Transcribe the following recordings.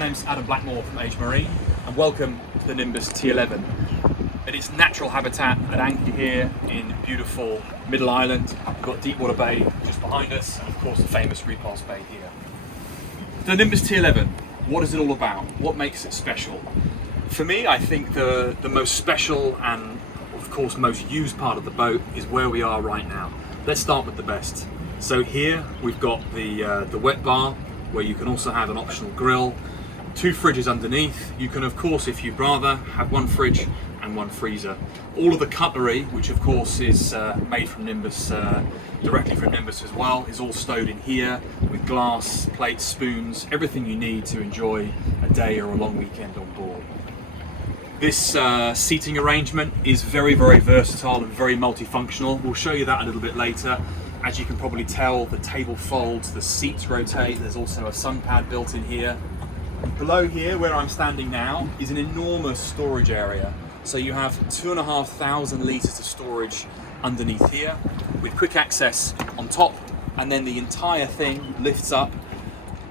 name's Adam Blackmore from Asiamarine, and welcome to the Nimbus T11. At its natural habitat at anchor here in beautiful Middle Island, we've got Deepwater Bay just behind us, and of course the famous Repulse Bay here. The Nimbus T11, what is it all about? What makes it special? For me, I think the most special and of course most used part of the boat is where we are right now. Let's start with the best. So here we've got the wet bar, where you can also have an optional grill, 2 fridges underneath. You can of course, if you'd rather, have 1 fridge and 1 freezer. All of the cutlery, which of course is made from Nimbus, directly from Nimbus as well, is all stowed in here with glass, plates, spoons, everything you need to enjoy a day or a long weekend on board. This seating arrangement is very, very versatile and very multifunctional. We'll show you that a little bit later. As you can probably tell, the table folds, the seats rotate, there's also a sun pad built in here. Below here, where I'm standing now, is an enormous storage area. So you have 2,500 litres of storage underneath here, with quick access on top, and then the entire thing lifts up.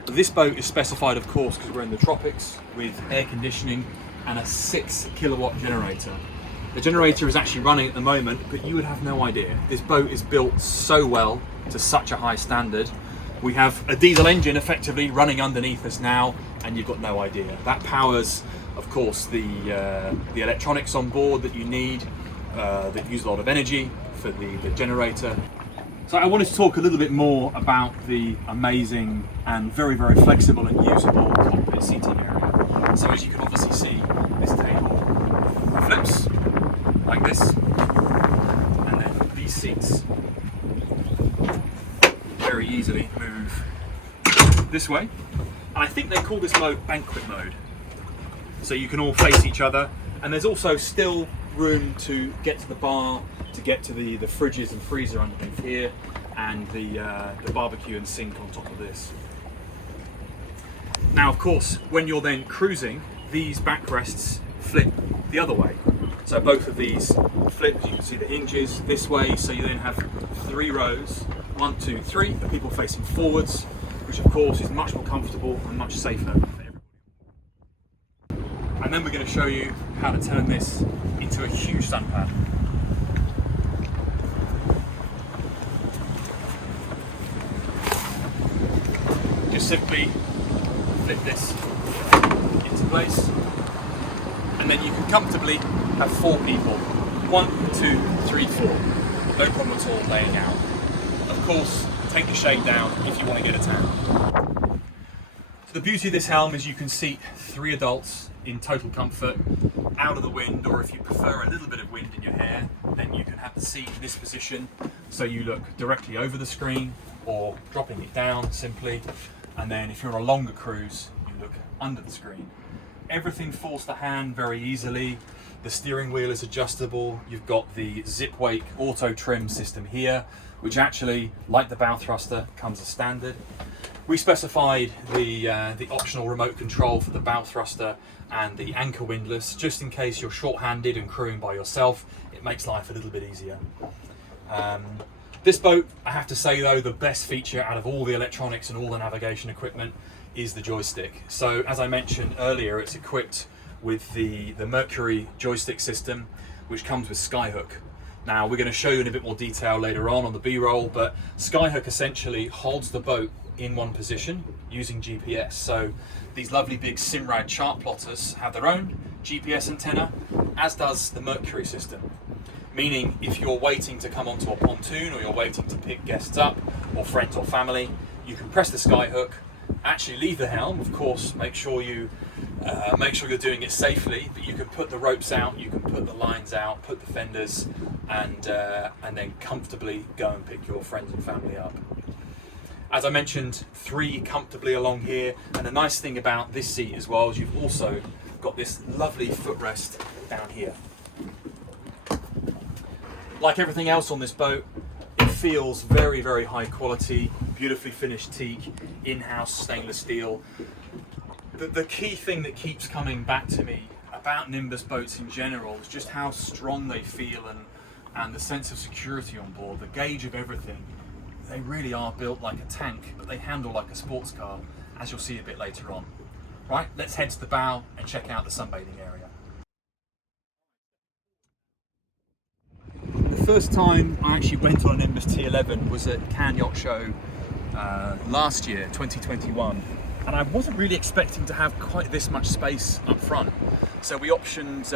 This boat is specified, of course, because we're in the tropics, with air conditioning and a 6 kilowatt generator. The generator is actually running at the moment, but you would have no idea. This boat is built so well to such a high standard. We have a diesel engine effectively running underneath us now, and you've got no idea. That powers, of course, the electronics on board that you need, that use a lot of energy for the generator. So I wanted to talk a little bit more about the amazing and very, very flexible and usable cockpit seating area. So as you can obviously see, this table flips like this, and then these seats very easily move this way, and I think they call this mode banquet mode, so you can all face each other, and there's also still room to get to the bar, to get to the fridges and freezer underneath here, and the barbecue and sink on top of this. Now of course, when you're then cruising, these backrests flip the other way. So both of these flip, as you can see the hinges this way, so you then have 3 rows, 1, 2, 3, of people facing forwards, which of course is much more comfortable and much safer for everybody. And then we're going to show you how to turn this into a huge sun pad. Just simply flip this into place, and then you can comfortably have 4 people. 1, 2, 3, 4. No problem at all laying out. Of course, take the shade down if you want to get a tan. So the beauty of this helm is you can seat 3 adults in total comfort, out of the wind, or if you prefer a little bit of wind in your hair, then you can have the seat in this position so you look directly over the screen, or dropping it down simply, and then if you're on a longer cruise, you look under the screen. Everything falls to hand very easily. The steering wheel is adjustable. You've got the zip wake auto trim system here, which actually, like the bow thruster, comes as standard. We specified the optional remote control for the bow thruster and the anchor windlass, just in case you're short-handed and crewing by yourself. It makes life a little bit easier. This boat, I have to say though, the best feature out of all the electronics and all the navigation equipment is the joystick. So as I mentioned earlier, it's equipped with the Mercury joystick system, which comes with Skyhook. Now we're going to show you in a bit more detail later on the B-roll, but Skyhook essentially holds the boat in one position using GPS. So these lovely big Simrad chart plotters have their own GPS antenna, as does the Mercury system. Meaning if you're waiting to come onto a pontoon, or you're waiting to pick guests up, or friends or family, you can press the Skyhook, actually leave the helm, of course, make sure you're doing it safely, but you can put the ropes out, you can put the lines out, put the fenders, and then comfortably go and pick your friends and family up. As I mentioned, 3 comfortably along here, and the nice thing about this seat as well is you've also got this lovely footrest down here. Like everything else on this boat, it feels very, very high quality, beautifully finished teak, in-house stainless steel. The key thing that keeps coming back to me about Nimbus boats in general is just how strong they feel, and the sense of security on board, the gauge of everything. They really are built like a tank, but they handle like a sports car, as you'll see a bit later on. Right, let's head to the bow and check out the sunbathing area. The first time I actually went on a Nimbus T11 was at Cannes Yacht Show last year, 2021. And I wasn't really expecting to have quite this much space up front. So we optioned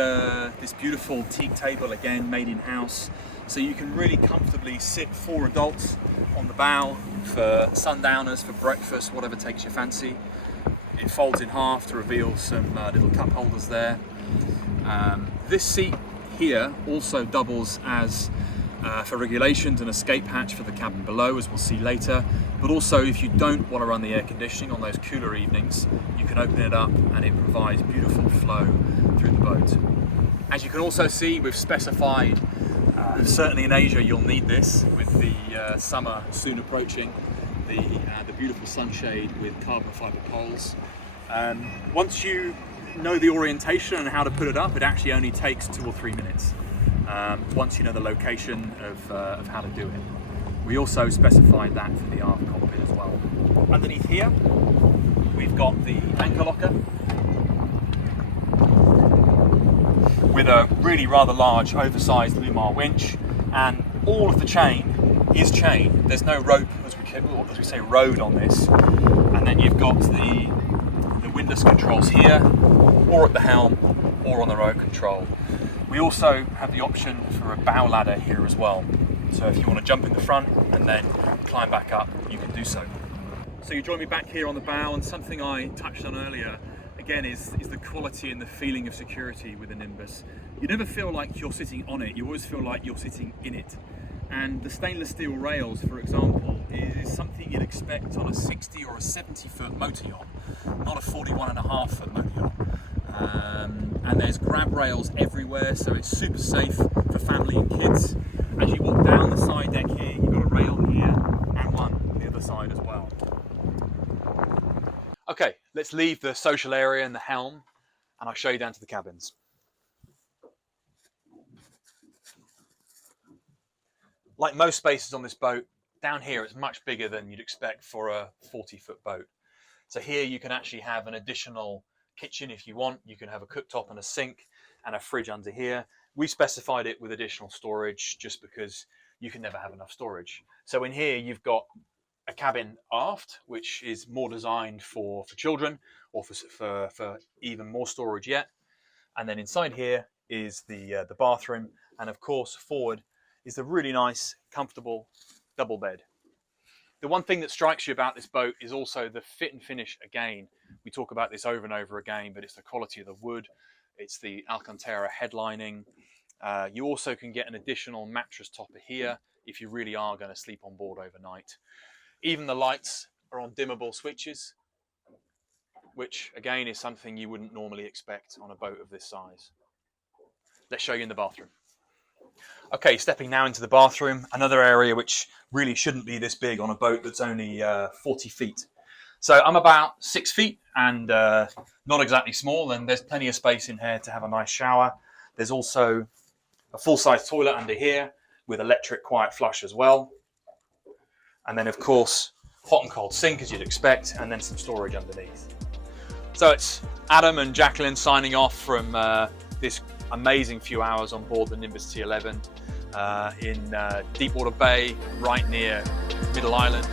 this beautiful teak table, again made in-house, so you can really comfortably sit 4 adults on the bow for sundowners, for breakfast, whatever takes your fancy. It folds in half to reveal some little cup holders there. This seat here also doubles as for regulations and escape hatch for the cabin below, as we'll see later. But also, if you don't want to run the air conditioning on those cooler evenings, you can open it up and it provides beautiful flow through the boat. As you can also see, we've specified, certainly in Asia you'll need this with the summer soon approaching, the beautiful sunshade with carbon fibre poles. Once you know the orientation and how to put it up, it actually only takes 2 or 3 minutes. Once you know the location of how to do it. We also specified that for the aft cockpit as well. Underneath here, we've got the anchor locker with a really rather large, oversized Lumar winch, and all of the chain is chain. There's no rope, as we say, rode on this. And then you've got the windlass controls here, or at the helm, or on the row control. We also have the option for a bow ladder here as well. So if you want to jump in the front and then climb back up, you can do so. So you join me back here on the bow, and something I touched on earlier, again, is the quality and the feeling of security with the Nimbus. You never feel like you're sitting on it, you always feel like you're sitting in it. And the stainless steel rails, for example, is something you'd expect on a 60 or a 70 foot motor yacht, not a 41.5 foot motor yacht. And there's grab rails everywhere, so it's super safe for family and kids. As you walk down the side deck here, you've got a rail here and one on the other side as well. Okay, let's leave the social area and the helm, and I'll show you down to the cabins. Like most spaces on this boat, down here it's much bigger than you'd expect for a 40-foot boat. So here you can actually have an additional kitchen if you want. You can have a cooktop and a sink and a fridge under here. We specified it with additional storage just because you can never have enough storage. So in here you've got a cabin aft, which is more designed for children, or for even more storage yet. And then inside here is the bathroom, and of course forward is the really nice, comfortable double bed. The one thing that strikes you about this boat is also the fit and finish again. We talk about this over and over again, but it's the quality of the wood, it's the Alcantara headlining. You also can get an additional mattress topper here if you really are going to sleep on board overnight. Even the lights are on dimmable switches, which again is something you wouldn't normally expect on a boat of this size. Let's show you in the bathroom. Okay, stepping now into the bathroom, another area which really shouldn't be this big on a boat that's only 40 feet. So I'm about 6 feet and not exactly small, and there's plenty of space in here to have a nice shower. There's also a full-size toilet under here with electric quiet flush as well. And then of course, hot and cold sink as you'd expect, and then some storage underneath. So it's Adam and Jacqueline signing off from this amazing few hours on board the Nimbus T11 in Deepwater Bay, right near Middle Island.